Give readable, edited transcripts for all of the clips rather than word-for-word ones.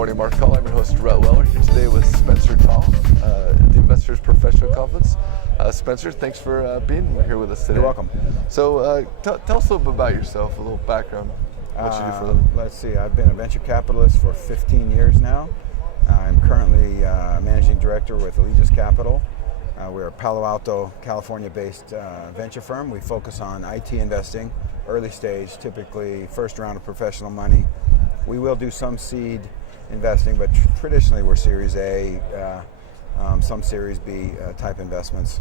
Morning Market Call. I'm your host, Rhett Weller, here today with Spencer Tall, the Investors Professional Conference. Spencer, thanks for being here with us today. You're welcome. So tell us a little bit about yourself, a little background, what you do for them. Let's see, I've been a venture capitalist for 15 years now. I'm currently managing director with Allegis Capital. We're a Palo Alto, California-based venture firm. We focus on IT investing, early stage, typically first round of professional money. We will do some seed investing, but traditionally we're Series A, some Series B type investments.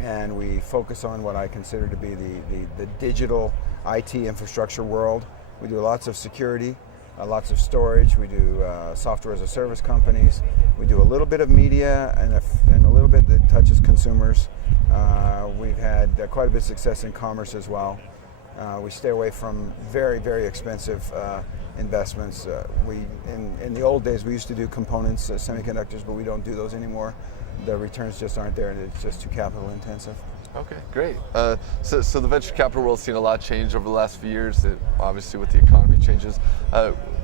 And we focus on what I consider to be the digital IT infrastructure world. We do lots of security, lots of storage. We do software as a service companies. We do a little bit of media and a little bit that touches consumers. We've had quite a bit of success in commerce as well. We stay away from very, very expensive investments. In the old days, we used to do components, semiconductors, but we don't do those anymore. The returns just aren't there, and it's just too capital intensive. Okay, great. So the venture capital world's seen a lot change over the last few years, obviously with the economy changes.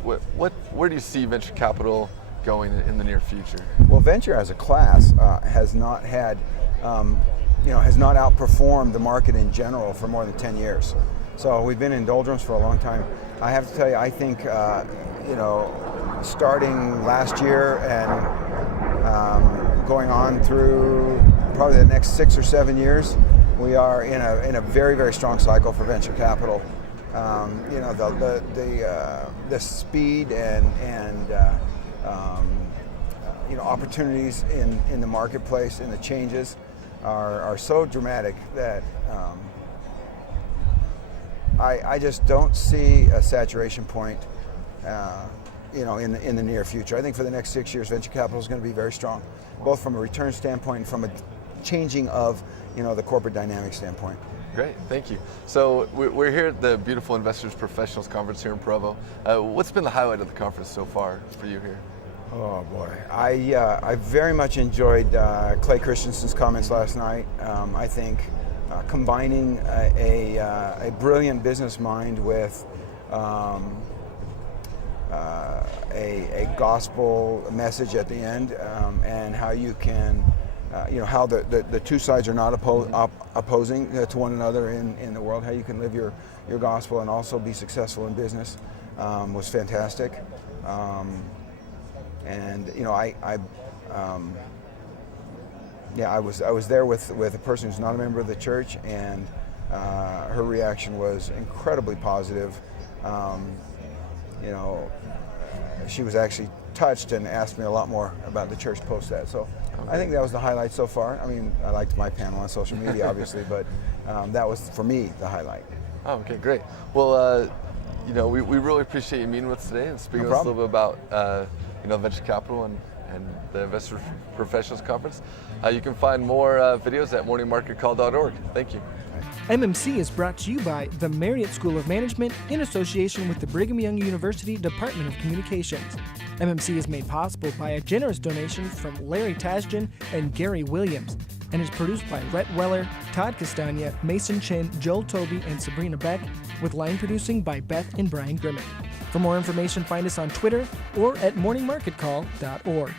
Where do you see venture capital going in the near future? Well, venture as a class has not outperformed the market in general for more than 10 years. So we've been in doldrums for a long time. I have to tell you, I think, starting last year and going on through probably the next 6 or 7 years, we are in a very, very strong cycle for venture capital. The speed and opportunities in the marketplace and the changes are so dramatic that I just don't see a saturation point in the near future. I think for the next 6 years, venture capital is going to be very strong, both from a return standpoint and from a changing of the corporate dynamic standpoint. Great, thank you. So we're here at the beautiful Investors Professionals Conference here in Provo. What's been the highlight of the conference so far for you here? Oh boy, I very much enjoyed Clay Christensen's comments last night. I think combining a brilliant business mind with a gospel message at the end, and how you can, how the two sides are not opposing to one another in the world, how you can live your gospel and also be successful in business, was fantastic. I was there with a person who's not a member of the church, and her reaction was incredibly positive. She was actually touched and asked me a lot more about the church post that. So okay. I think that was the highlight so far. I mean, I liked my panel on social media, obviously, but that was, for me, the highlight. Oh, okay, great. Well, we really appreciate you meeting with us today and speaking with us a little bit about venture capital and the Investors Professionals Conference. You can find more videos at morningmarketcall.org. Thank you. MMC is brought to you by the Marriott School of Management in association with the Brigham Young University Department of Communications. MMC is made possible by a generous donation from Larry Tasjan and Gary Williams, and is produced by Rhett Weller, Todd Castagna, Mason Chin, Joel Toby, and Sabrina Beck, with line producing by Beth and Brian Grimmett. For more information, find us on Twitter or at morningmarketcall.org.